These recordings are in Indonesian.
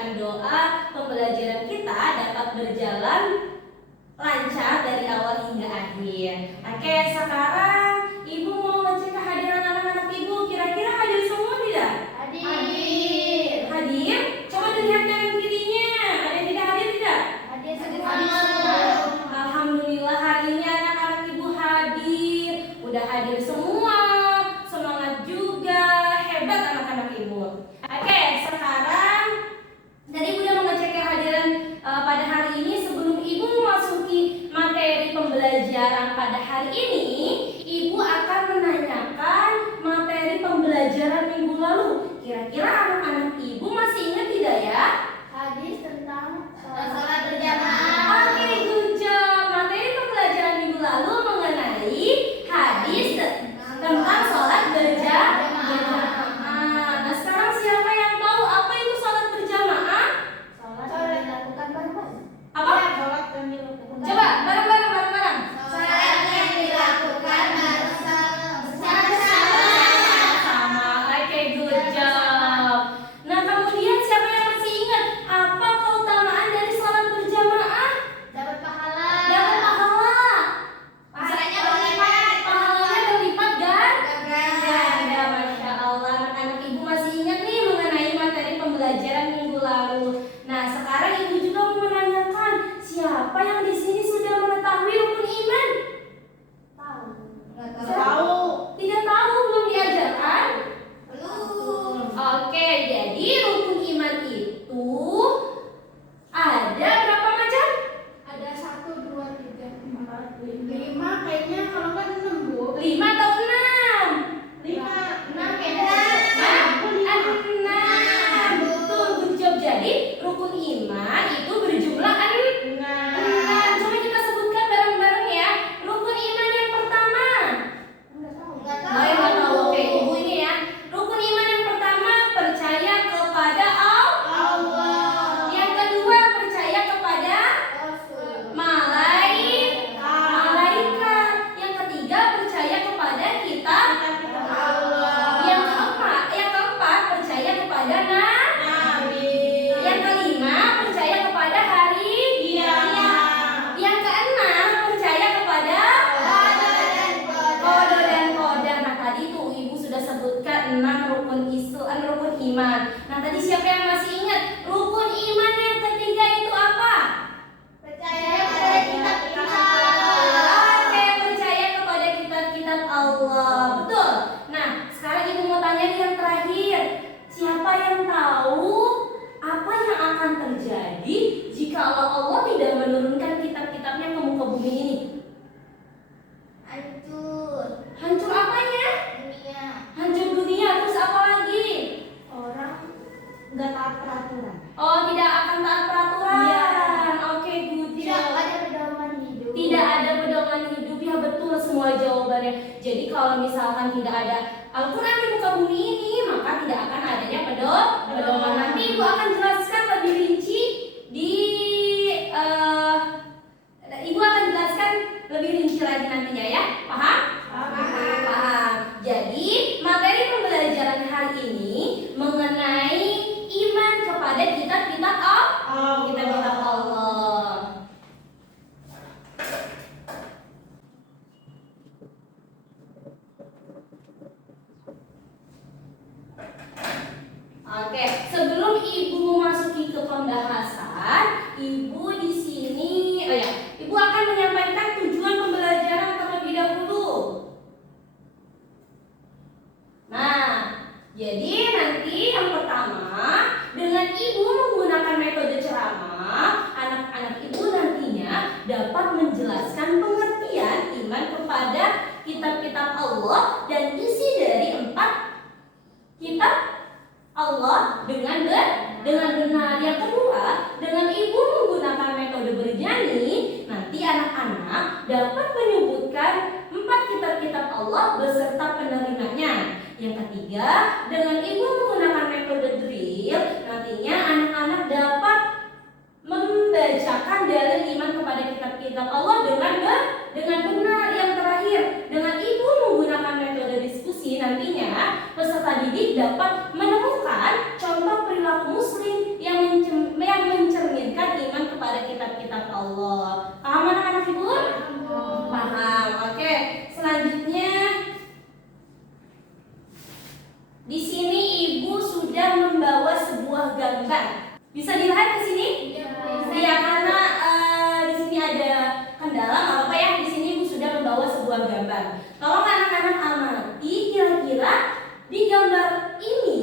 bacaan doa, pembelajaran kita dapat berjalan lancar dari awal hingga akhir. Oke, sekarang Ibu mau ngecek kehadiran anak-anak Ibu. Kira-kira hadir semua tidak? Hadir. Hadir? Coba dilihat kanan kirinya. Ada yang tidak hadir tidak? Hadir semua. Alhamdulillah hari ini anak-anak Ibu hadir. Udah hadir semua. Semangat juga. Hebat anak-anak Ibu. Oke, sekarang tadi Ibu udah mengecek kehadiran pada hari ini. Sebelum Ibu memasuki materi pembelajaran pada hari ini, Ibu akan menanyakan materi pembelajaran minggu lalu. Kira-kira anak-anak Ibu masih ingat tidak ya? Hadis tentang Salat berjamaah. Oke, good job. Materi pembelajaran minggu lalu mengenai hadis tentang sholat berjamaah. Nah, sekarang siapa yang tahu apa itu sholat berjamaah? sholat dilakukan bareng. Apa? Sholat yang dilakukan. Coba bareng-bareng. Sholat yang dilakukan Sama. Oke, good job. Nah, kemudian siapa yang masih ingat apa keutamaan dari sholat berjamaah? dapat pahala. Dapat pahala. Pahalanya berlipat. Pahalanya berlipat kan? Ganda. Ya, Masya Allah. Anak-anak Ibu masih ingat nih mengenai materi pembelajaran minggu lalu. Nah, sekarang Ibu juga mau menanyakan siapa yang di sini sudah mengetahui rukun iman? Tahu. Tidak tahu, belum diajarkan? Belum. Oke, jadi rukun iman itu ada berapa macam? Ada 1, 2, 3, 4, 5 kayaknya, kalau nggak 6 Bu. 5 atau 6? 6 kayaknya. Hah? 6. Betul, good job. Jadi rukun iman itu berjumlah 6. Coba kita sebutkan bareng-bareng ya. Rukun iman yang pertama. Oh, yang nggak tahu. Oke, Ibu ini ya. Rukun iman yang pertama percaya kepada Allah. Yang kedua percaya kepada malaikat. Yang ketiga percaya kepada kitab. Yang keempat percaya kepada nabi. Yang kelima percaya kepada hari kiamat. Yang keenam percaya kepada qada dan qadar. Nah, tadi tuh Ibu sudah sebutkan 6 rukun iman. Nah, tadi siapa yang masih ingat? Rukun iman yang ketiga itu apa? Percaya pada kitab-kitab. Oke, percaya kepada kitab-kitab Allah. Betul. Nah, sekarang Ibu mau tanya nih yang terakhir. Siapa yang tahu apa yang akan terjadi jika Allah tidak menurunkan kitab-kitabnya ke muka bumi ini? Hancur Hancur apanya? dunia. Hancur dunia, terus apa lagi? Orang nggak taat peraturan. Oh, tidak akan taat peraturan. Iya. Oke, good Tidak job. ada pedoman hidup. Tidak ada pedoman hidup. Ya, betul semua jawabannya. Jadi kalau misalkan tidak ada Al-Quran di muka bumi ini, maka tidak akan adanya pedoman. Nanti Ibu akan jelaskan lebih rinci di Ibu akan jelaskan lebih rinci lagi nantinya ya. Paham? Paham. Jadi materi pembelajaran hari ini mengenai iman kepada kitab-kitab kitab-kitab Allah. Oke, sebelum Ibu memasuki ke pembahasan, Ibu di sini, Ibu akan menyampaikan tujuan pembelajaran terlebih dahulu. Nah, jadi nanti yang pertama, dengan Ibu menggunakan metode ceramah, anak-anak Ibu nantinya dapat menjelaskan pengertian iman kepada kitab-kitab Allah dan isi dari 4 kitab Allah dengan benar. Yang kedua, dengan Ibu menggunakan metode bernyanyi, nanti anak-anak dapat menyebutkan 4 kitab-kitab Allah beserta penerimanya. Yang ketiga, dengan Ibu menggunakan metode drill, nantinya anak-anak dapat membacakan dalil iman kepada kitab-kitab Allah dengan benar. Yang terakhir, dengan Ibu menggunakan metode diskusi, nantinya peserta didik dapat menemukan contoh perilaku muslim yang gambar. Bisa dilihat di sini? Iya, karena di sini ada kendala, nggak apa-apa ya. Di sini Ibu sudah membawa sebuah gambar. Tolong anak-anak amati, kira-kira di gambar ini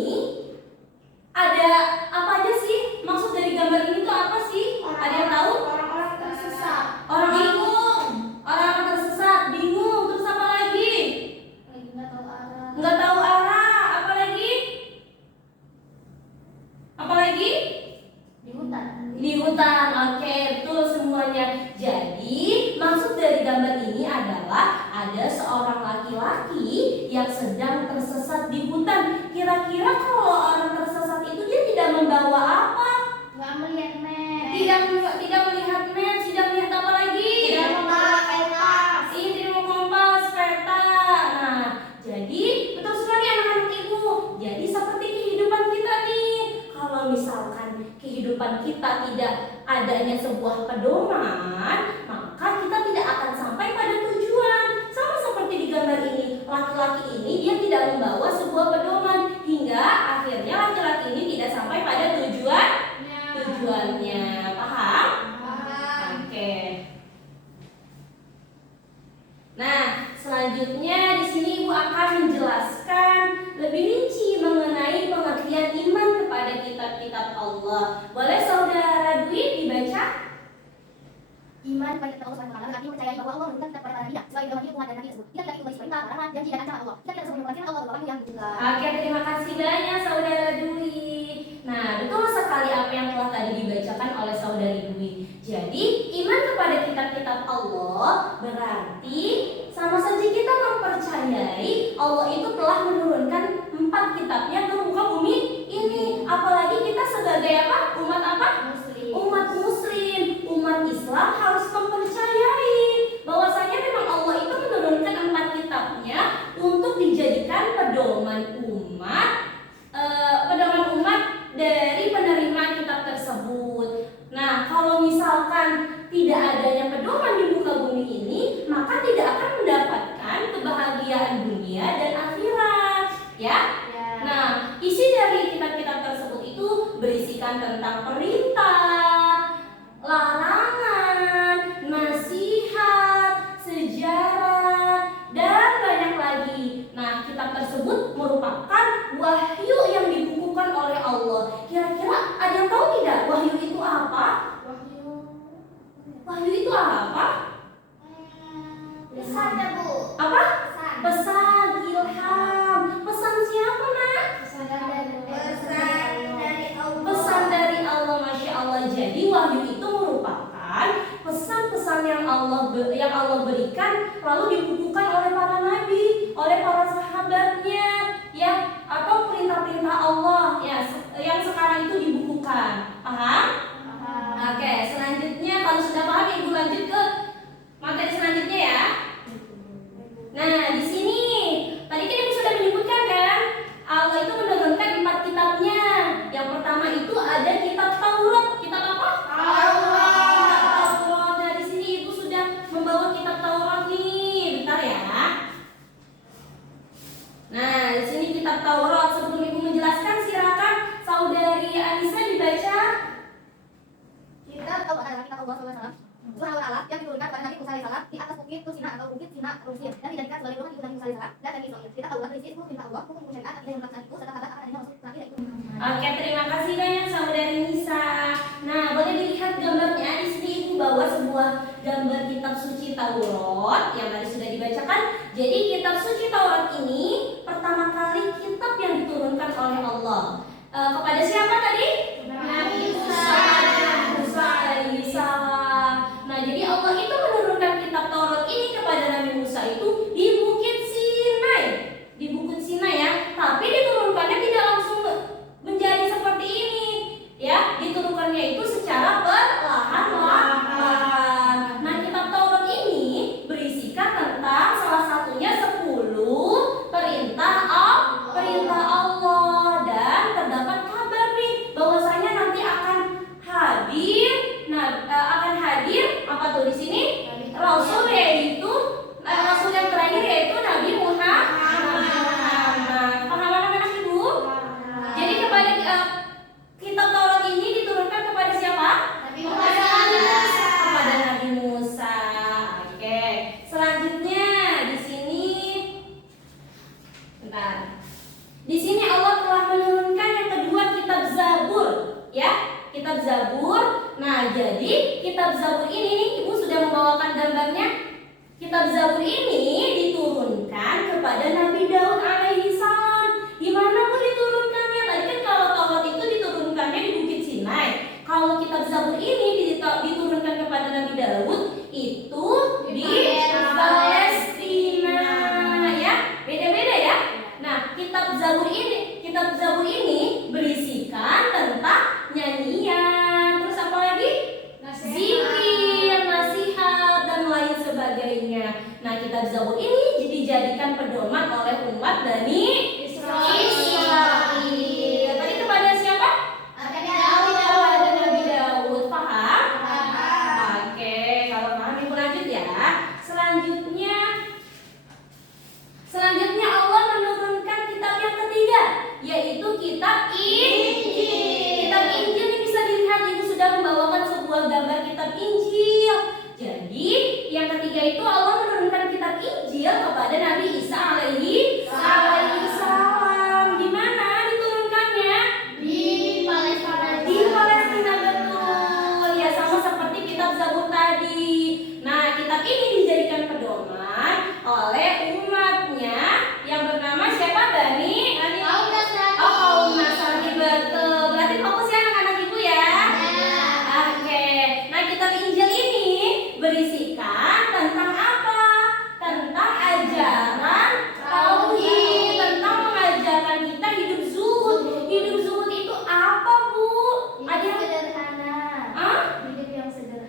ada apa aja sih? Maksud dari gambar ini tuh apa sih? Ada yang tahu? Orang-orang tersesat. Orang bingung, orang tersesat, bingung. Terus apa lagi? Nggak tahu arah. Nggak tahu arah. Apa lagi? Apa lagi? Di hutan. Di hutan. Oke, betul semuanya. Jadi maksud dari gambar ini adalah ada seorang laki-laki yang sedang tersesat di hutan. Kira-kira kalau orang tersesat itu dia tidak membawa apa? Nggak melihat map. Tidak melihat map, tidak melihat apa lagi? Tidak membawa kompas. Iya, tidak membawa kompas, peta. Nah, jadi betul sekali anak-anak Ibu. Jadi seperti kehidupan kita nih. Kalau misalkan kehidupan kita tidak adanya sebuah pedoman, maka kita tidak akan sampai pada tujuan. Sama seperti di gambar ini, laki-laki ini dia tidak membawa sebuah pedoman hingga akhirnya laki-laki ini tidak sampai pada tujuannya. Paham? Oke. Nah, selanjutnya di sini Ibu akan menjelaskan lebih rinci mengenai pengertian iman kepada kitab-kitab Allah. Boleh Saudara Dwi dibaca? Iman kepada Allah Subhanahu wa taala berarti percaya bahwa Allah menurunkan kitab kepada Nabi sebagai agama Tuhan dan Nabi tersebut. Kita tidak ikut perintah, larangan dan tidak ancaman Allah. Kita tidak sebelum Allah Allah yang juga. Oke, terima kasih banyak Saudara Dwi. Nah, betul sekali apa yang telah tadi dibacakan oleh Saudari Dwi. Jadi, iman kepada kitab-kitab Allah berarti sama saja kita mempercayai Allah itu telah menurunkan 4 kitabnya ke muka bumi ini. Apalagi kita sebagai apa? Umat apa? Muslim. Umat Muslim, umat Islam harus mempercayai bahwasanya memang Allah itu menurunkan 4 kitabnya untuk dijadikan pedoman umat dari penerima kitab tersebut. Nah, kalau misalkan tidak adanya pedoman di muka bumi ini, maka tidak akan mendapatkan kebahagiaan dunia dan akhirat, ya. Nah, isi dari kitab-kitab tersebut itu berisikan tentang perintah, larangan, nasihat, sejarah, dan banyak lagi. Nah, kitab tersebut merupakan wahyu yang dibukukan oleh Allah. Kira-kira ada yang tahu tidak wahyu itu apa? Wahyu itu apa? Pesan ya, Bu. Apa? Pesan. Pesan, ilham. Pesan siapa, Nak? Pesan dari Allah. Pesan dari Allah, Masya Allah. Jadi wahyu itu merupakan pesan-pesan yang Allah berikan lalu dibukukan oleh para nabi, oleh para sahabatnya, ya, atau perintah-perintah Allah ya yang sekarang itu dibukukan. Paham? Oke, selanjutnya kalau sudah paham Ibu lanjut ke materi selanjutnya ya. Nah, di sini tadi kan Ibu sudah menyebutkan kan, Allah itu menurunkan 4 kitabnya. Yang pertama itu ada kitab Taurat. Kitab apa? Taurat. Nah, di sini Ibu sudah membawa kitab Taurat nih. Bentar ya. Nah, di sini kitab Taurat. Sebelum Ibu menjelaskan, silakan Saudari Anissa dibaca. Kitab Taurat adalah kitab Allah SWT Subhanahu wa ta'ala yang diturunkan kepada Nabi Musa AS di atas bukit Tursina atau bukit Sina Rusia dan dijadikan sebagai pedoman hidup Nabi Musa AS dan Nabi Israel. Kitab Taurat berisi 10 perintah Allah, hukum syariat yang tidak melaksanakan itu serta kabar akan adanya maksud terakhir yaitu. Oke, terima kasih banyak Saudari Nisa. Nah, boleh dilihat gambarnya. Di sini Ibu bawa sebuah gambar kitab suci Taurat yang tadi sudah dibacakan. Jadi kitab suci Taurat ini pertama kali kitab yang diturunkan oleh Allah. Kepada siapa tadi? Nabi Musa. Musa alaihissalam. Nah, jadi Allah itu menurunkan kitab Taurat ini kepada Nabi Musa itu di Bukit Sinai. Di Bukit Sinai ya. Tapi diturunkannya tidak langsung menjadi seperti ini, ya. Diturunkannya itu secara perlahan-lahan. Nah, kitab Taurat ini berisikan tentang salah satunya 10 perintah Allah dan terdapat kabar jadi kitab Zabur ini nih, Ibu sudah membawakan gambarnya. Kitab Zabur ini diturunkan kepada Nabi Daud alaihi salam. Di mana Bu diturunkannya? Tadi kan kalau Taurat itu diturunkannya di Bukit Sinai. Kalau kitab Zabur ini diturunkan kepada Nabi Daud itu di Palestina, ya. Beda-beda ya. Nah, kitab Zabur ini berisikan tentang nyanyian, terus apa lagi? Zikir, nasihat dan lain sebagainya. Nah, kitab Zabur ini dijadikan pedoman oleh umat Bani Israel. Tadi kepada siapa? Kepada Nabi Daud. Paham? Oke, kalau paham Ibu lanjut ya. Selanjutnya Allah menurunkan kitab yang ketiga, yaitu kitab Injil. Kitab Injil ini bisa dilihat, Ibu sudah membawakan sebuah gambar kitab Injil. Jadi yang ketiga itu Allah menurunkan kitab Injil kepada Nabi Isa alaihi salam. Di mana diturunkannya? Di Palestina, betul. Ya, sama seperti kitab Zabur tadi. Nah, kitab ini dijadikan pedoman oleh umatnya yang bernama siapa? Kaum Nasrani, betul. Berarti fokus ya anak-anak Ibu ya. Oke. Nah, kitab Injil ini berisikan tentang apa? Tentang ajaran tauhid, tentang mengajarkan kita hidup zuhud. Hidup zuhud itu apa, Bu? Ada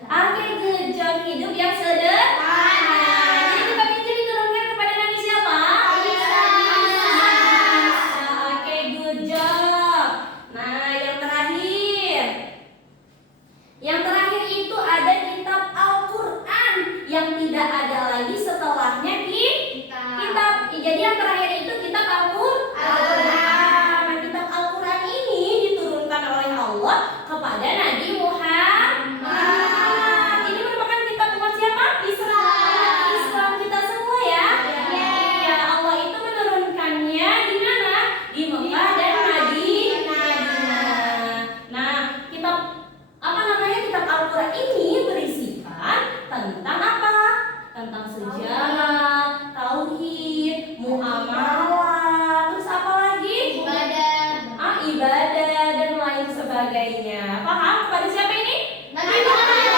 Oke, gejok hidup yang sederhana. Jadi kitab Injil diturunkan kepada Nabi siapa? Isa. Oke, good job. Nah, yang terakhir itu ada kitab Al-Quran yang tidak ada lagi setelahnya kitab. Jadi yang terakhir itu kitab Al-Quran. Nah, kitab Al-Quran ini diturunkan oleh Allah kepada Nabi Muhammad. Ini merupakan kitab umat siapa? Islam kita semua ya. Ya, Allah itu menurunkannya di mana? Di Mekah dan Madinah. Nah, kitab Al-Quran ini berisikan tentang apa? Tentang sejarah, tauhid, muamalah, terus apa lagi? Ibadah dan lain sebagainya. Paham kepada siapa ini? Nabi Muhammad.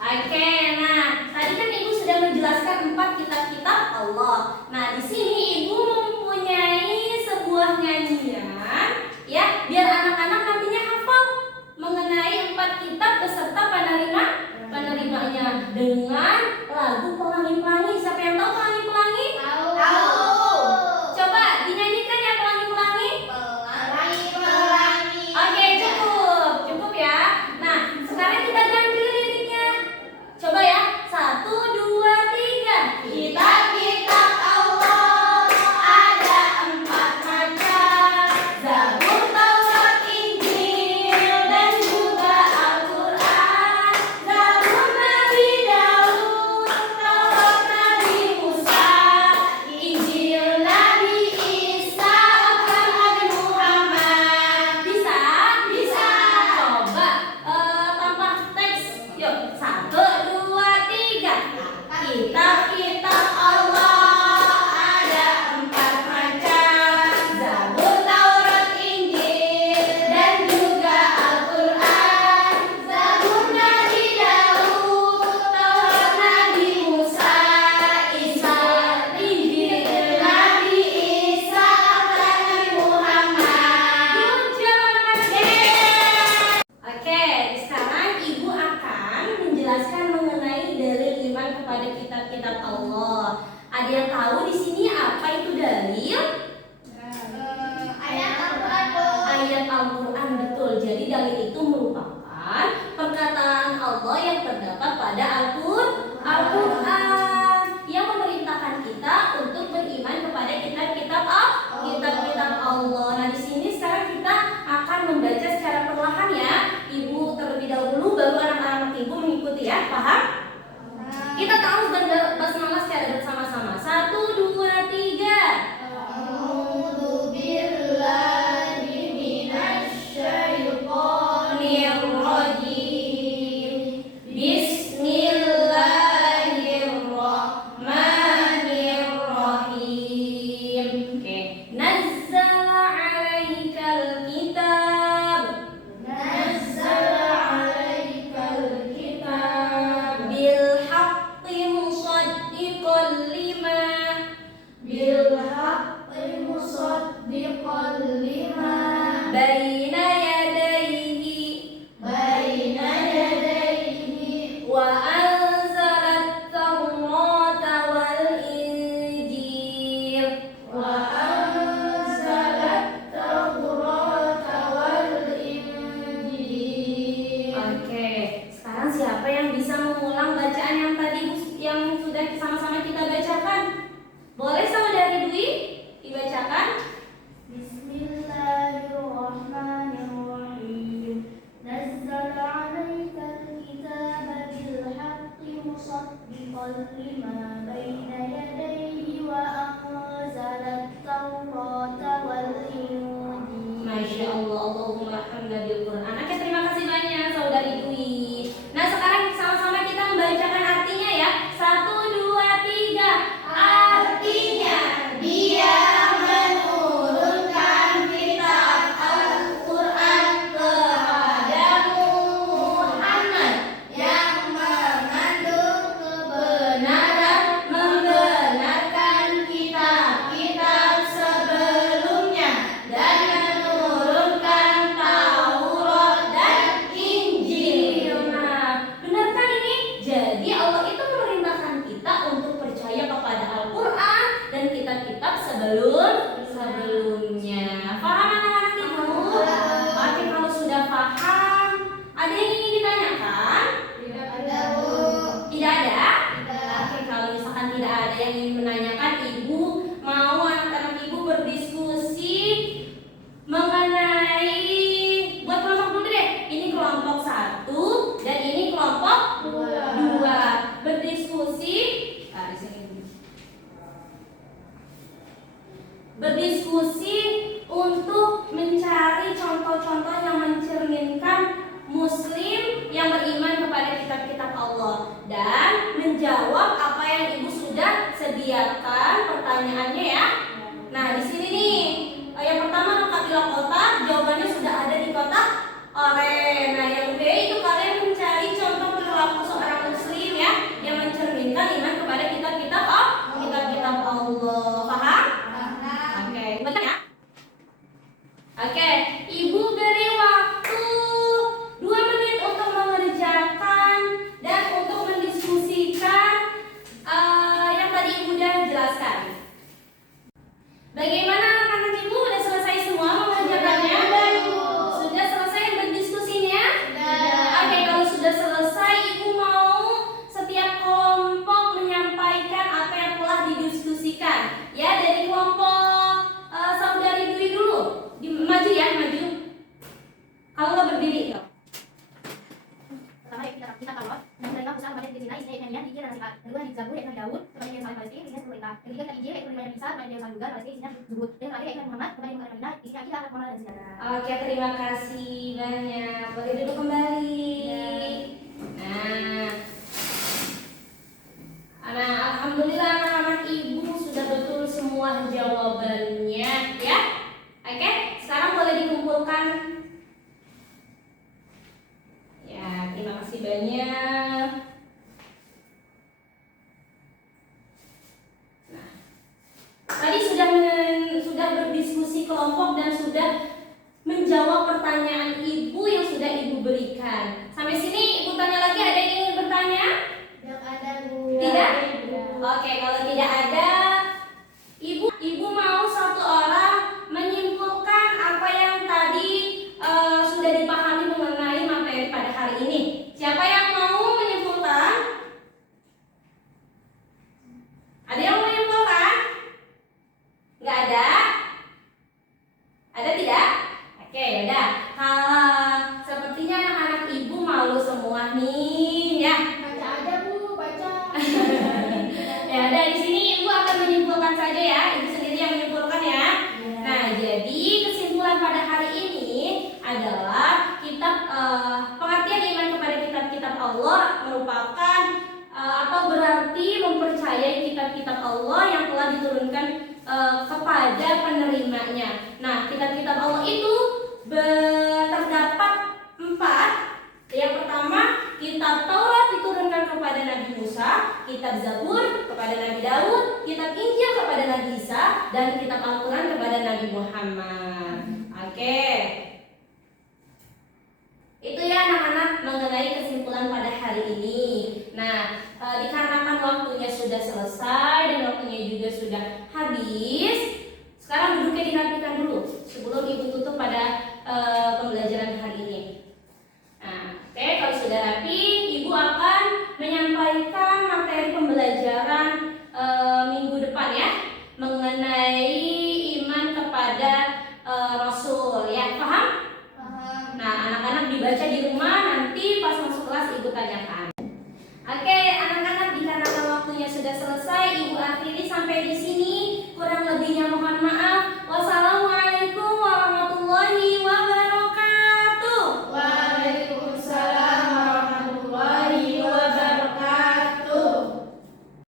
Oke, nah tadi kan Ibu sudah menjelaskan 4 kitab-kitab Allah. Nah, di sini Ibu mempunyai sebuah nyanyian, ya, biar anak-anak nantinya hafal mengenai 4 kitab beserta penerimanya dengan lagu Pelangi-Pelangi. Siapa yang tahu Pelangi-Pelangi? Coba dinyanyikan ya Pelangi-Pelangi. Oke, cukup ya. Nah, sekarang kita ganti liriknya. Coba ya, 1, 2, 3. Kitab-kitab Allah ada 4 macam: Zabur, Taurat, Injil, dan juga Al-Quran. Zabur Nabi Daud, Taurat Nabi Musa, Injil Nabi Isa, Al-Quran Nabi Muhammad. Bisa? Coba tambah teks. Yuk, 1, 2, 3. Kitab-kitab Allah ada 4 macam: Zabur, Taurat, Injil, dan juga Al-Quran. Zabur Nabi Daud, Taurat Nabi Musa, Injil Nabi Isa, Al-Quran Nabi Muhammad. Oke, sekarang Ibu akan menjelaskan mengenai dalil iman kepada kitab-kitab Allah. Ada yang tahu di sini apa itu dalil? Ayat Al-Quran, betul. Jadi dalil itu merupakan perkataan Allah yang terdapat pada Al-Quran yang memerintahkan kita untuk beriman kepada kitab-kitab Allah. Nah, di sini sekarang kita akan membaca secara perlahan ya. Ibu terlebih dahulu, baru anak-anak Ibu mengikuti ya. Paham? Kita tahu basmalah secara bersama-sama. 1, 2, 3. A'udzu billahi minasy syaithanir baina yadayhi wa anzalat Taurata wal Injil. Oke, sekarang siapa yang bisa mengulang bacaan yang tadi yang sudah sama-sama kita bacakan? Boleh saudari Dwi dibacakan? Bismillahirrahmanirrahim. Nazzala 'alaikal kitaba bil haqqi musaddiqan lima baina yadayhi wa anzalat Taurata wal Injil. Masya Allah, Allahumma hamna bil Quran. Oke, terima kasih banyak saudari Dwi. Nah, sekarang sama-sama kita membacakan artinya ya. 1, 2, 3. Artinya, dia menurunkan kitab Al-Quran kepada Muhammad yang mengandung kebenaran, membenarkan kitab-kitab sebelumnya dan menurunkan Taurat dan Injil. Nah, benarkah ini? Jadi Allah itu memerintahkan kita untuk percaya kepada Al-Quran dan kitab-kitab sebelumnya. Paham anak-anak ibu? Oke, kalau sudah paham, ada yang ingin ditanyakan? Tidak ada. Oke, kalau misalkan tidak ada yang ingin menanyakan, ibu mau anak-anak ibu berdiskusi mengenai, buat kelompok dulu deh. Ini kelompok 1 dan ini kelompok 2. Berdiskusi di sini. Berdiskusi untuk mencari contoh-contoh yang mencerminkan muslim yang beriman kepada kitab-kitab Allah dan menjawab apa yang ibu sudah sediakan pertanyaannya ya. Nah, di sini nih yang pertama lengkapilah kotak, jawabannya sudah ada di kotak oranye. Nah, yang B itu kalian mencari contoh perilaku seorang muslim ya yang mencerminkan iman kepada kitab-kitab Allah. Paham? Oke, betul ya? Oke, ibu beri waktu 2 menit untuk mengerjakan dan untuk mendiskusikan yang tadi ibu sudah jelaskan. Bagaimana anak-anak ibu? Sudah selesai semua mengerjakannya? Sudah selesai berdiskusinya? Oke, kalau sudah selesai, ibu mau setiap kelompok menyampaikan apa yang telah didiskusikan. Ya, dari kelompok saudari Dwi dulu. Maju ya, maju. Kalau nggak berdiri, ya. Pertama kita Taurat dan mereka berusaha kepada Zina istri Yeremia dikir dan Sifat. Kedua di Zabur yaitu Daud kepada Yerusalem Palestina isinya 10 perintah. Ketiga di Injil yaitu riwayat Isa kepada Yerusalem juga Palestina isinya Zubur. Dan terakhir yaitu Muhammad kepada Muhammad Madinah isinya Akidah Muhammad dan Sejarah. Oke, terima kasih banyak. Boleh duduk kembali. Nah, alhamdulillah anak-anak ibu sudah betul semua jawabannya ya. Oke, sekarang boleh dikumpulkan. Ya, terima kasih banyak. Nah, tadi sudah berdiskusi kelompok dan sudah menjawab pertanyaan ibu yang sudah ibu berikan. Sampai sini ibu tanya lagi, ada yang ingin bertanya? Tidak? Oke, kalau tidak ada, ibu mau satu orang menyimpulkan apa yang tadi sudah dipahami mengenai materi pada hari ini. Siapa yang mau menyimpulkan? Ada yang mau menyimpulkan? Nggak ada? Ada tidak? Oke, yaudah. Kalau sepertinya anak-anak ibu malu semua nih, ya. Baca aja Bu, baca. Ya, dari sini ibu akan menyimpulkan saja ya. Ibu sendiri yang menyimpulkan ya. Nah, jadi kesimpulan pada hari ini adalah pengertian iman kepada kitab-kitab Allah merupakan atau berarti mempercayai kitab-kitab Allah yang telah diturunkan kepada penerimanya. Nah, kitab-kitab Allah itu